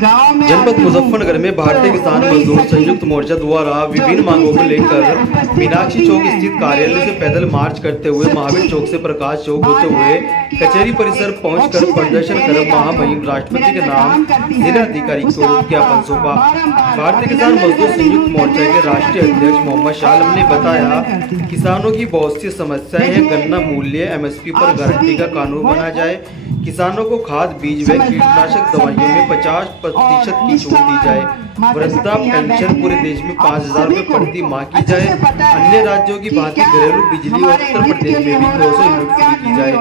गांव में जनपद मुजफ्फरनगर में भारतीय किसान मजदूर संयुक्त मोर्चा द्वारा विभिन्न मांगों को लेकर मीनाक्षी चौक स्थित कार्यालय से पैदल मार्च करते हुए महावीर चौक से प्रकाश चौक होते हुए कचहरी परिसर पहुंचकर प्रदर्शन कर महामहिम राष्ट्रपति के नाम जिला अधिकारी को ज्ञापन सौंपा। भारतीय किसान मजदूर संयुक्त मोर्चा के राष्ट्रीय अध्यक्ष मोहम्मद शाह आलम ने बताया, किसानों की बहुत सी समस्याएं हैं। गन्ना मूल्य MSP पर गारंटी का कानून बनाया जाए, किसानों को खाद बीज व कीटनाशक दवाइयों में 50% की छूट दी जाए, वृद्धा पेंशन पूरे देश में 5,000 रुपए प्रति माह की जाए, अन्य राज्यों की भांति घरेलू बिजली और उत्तर प्रदेश में भी 200 यूनिट फ्री की जाए,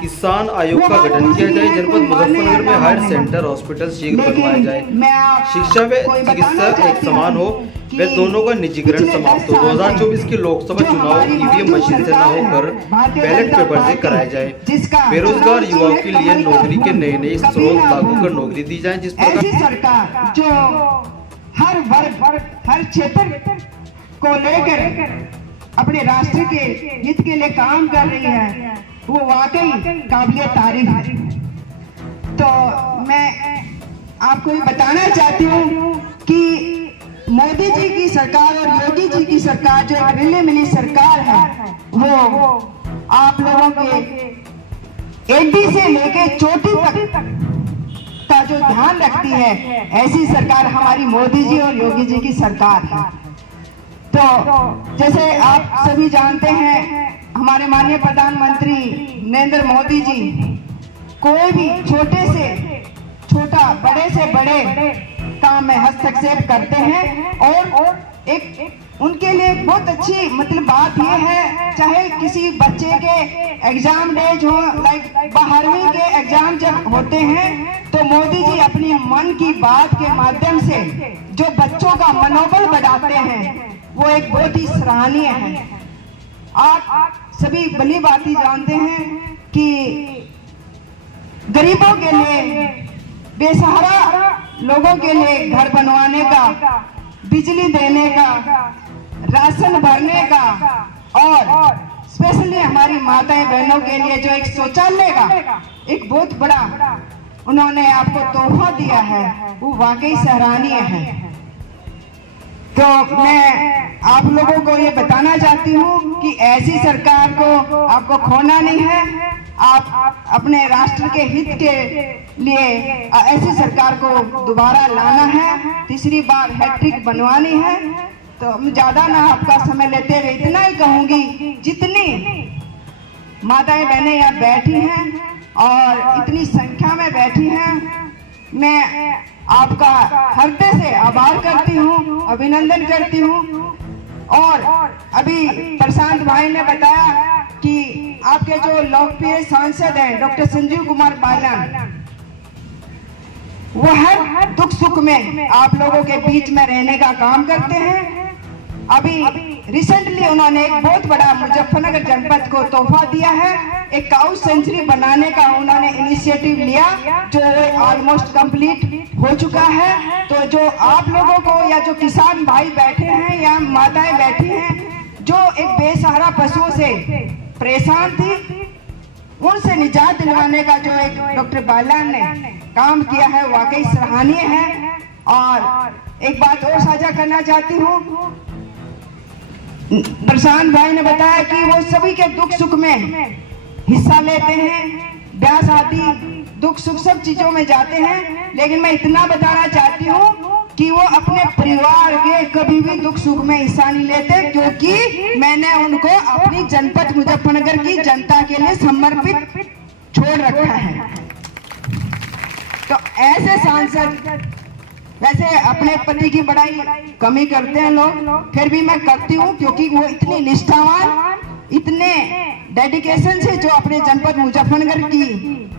किसान आयोग का गठन किया जाए, जनपद मुजफ्फरनगर में हायर सेंटर हॉस्पिटल शीघ्र बनवाया जाए, शिक्षा व चिकित्सा एक समान हो वे दोनों का निजीकरण समाप्त हो, 2024 के लोकसभा चुनाव EVM मशीन से न होकर बैलेट पेपर से कराए जाए, बेरोजगार युवाओं के लिए नौकरी के नए नए स्रोत लागू कर नौकरी दी जाए, जिस प्रकार ऐसी सरकार जो हर वर्ग हर क्षेत्र को लेकर अपने राष्ट्र के हित के लिए काम कर रही है, वो वाकई काबिले तारीफ है। तो मैं आपको ये बताना चाहती हूँ कि मोदी जी की सरकार और योगी जी की सरकार जो एक मिली मिली सरकार है, वो आप लोगों के एडी से लेके चोटी तक का जो ध्यान रखती है, ऐसी सरकार हमारी मोदी जी और योगी जी की सरकार है। तो जैसे आप सभी जानते हैं, हमारे माननीय प्रधानमंत्री नरेंद्र मोदी जी कोई भी छोटे से छोटा बड़े से बड़े काम में हस्तक्षेप करते हैं और एक उनके लिए बहुत अच्छी मतलब बात यह है, चाहे किसी बच्चे के एग्जाम डेज हो, लाइक 12वीं के एग्जाम जब होते हैं, तो मोदी जी अपनी मन की बात के माध्यम से जो बच्चों का मनोबल बढ़ाते हैं, वो एक बहुत ही सराहनीय है। आप सभी भली भांति जानते हैं कि गरीबों के लिए, बेसहारा लोगों के लिए घर बनवाने का, बिजली देने का, राशन भरने का और स्पेशली हमारी माताएं बहनों के लिए जो एक शौचालय का एक बहुत बड़ा उन्होंने आपको तोहफा दिया है, वो वाकई सराहनीय है। तो मैं आप लोगों को ये बताना चाहती हूँ कि ऐसी सरकार को आपको खोना नहीं है, आप अपने राष्ट्र के हित के लिए ऐसी सरकार को दोबारा लाना है, तीसरी बार हैट्रिक बनवानी है। तो मैं ज्यादा ना आपका समय लेते हुए इतना ही कहूंगी, जितनी माताएं बहनें यहाँ बैठी हैं और इतनी संख्या में बैठी हैं, मैं आपका हृदय से आभार करती हूँ, अभिनंदन करती हूँ। और अभी प्रशांत भाई ने बताया कि आपके जो लोकप्रिय सांसद हैं डॉक्टर संजीव कुमार बालन, वो हर दुख सुख में आप लोगों के बीच में रहने का काम करते हैं। अभी रिसेंटली उन्होंने एक बहुत बड़ा मुजफ्फरनगर जनपद को तोहफा दिया है, एक काउ सेंचुरी बनाने का उन्होंने इनिशिएटिव लिया, जो ऑलमोस्ट कंप्लीट हो चुका है। तो जो आप लोगों को या जो किसान भाई बैठे हैं या माताएं बैठी हैं जो एक बेसहारा पशुओं से परेशान थी, उनसे निजात दिलवाने का जो एक डॉक्टर बालन ने काम किया है, वाकई सराहनीय है। और एक बात और साझा करना चाहती हूँ, प्रशांत भाई ने बताया कि वो सभी के दुख सुख में हिस्सा लेते हैं, ब्याह शादी दुख सुख सब चीजों में जाते हैं, लेकिन मैं इतना बताना चाहती हूँ कि वो अपने परिवार के कभी भी दुख सुख में हिस्सा नहीं लेते, क्योंकि मैंने उनको अपनी जनपद मुजफ्फरनगर की जनता के लिए समर्पित छोड़ रखा है। तो ऐसे सांसद, वैसे अपने पति की बड़ाई कमी करते हैं लोग, फिर भी मैं करती हूँ क्योंकि वो इतनी निष्ठावान, इतने डेडिकेशन से जो अपने जनपद मुजफ्फरनगर की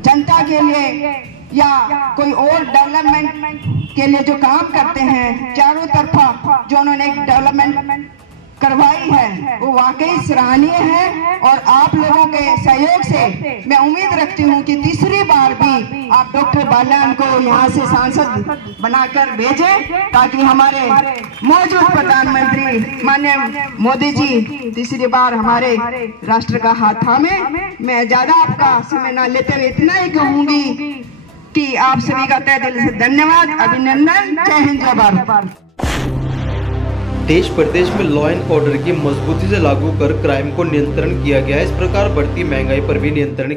जनता के लिए या कोई और डेवलपमेंट के लिए जो काम करते हैं, चारों तरफा जो उन्होंने एक डेवलपमेंट करवाई है, वो वाकई सराहनीय है। और आप लोगों के सहयोग से मैं उम्मीद रखती हूँ कि तीसरी बार भी आप डॉक्टर बालन को यहाँ से सांसद बनाकर भेजें, ताकि हमारे मौजूद प्रधानमंत्री माननीय मोदी जी तीसरी बार हमारे राष्ट्र का हाथ थामे। मैं ज्यादा आपका समय न लेते हुए इतना ही कहूंगी कि आप सभी का तहे दिल से धन्यवाद, अभिनंदन। जय हिंद, जय भारत। देश प्रदेश में लॉ एंड ऑर्डर की मजबूती से लागू कर क्राइम को नियंत्रण किया गया है। इस प्रकार बढ़ती महंगाई पर भी नियंत्रण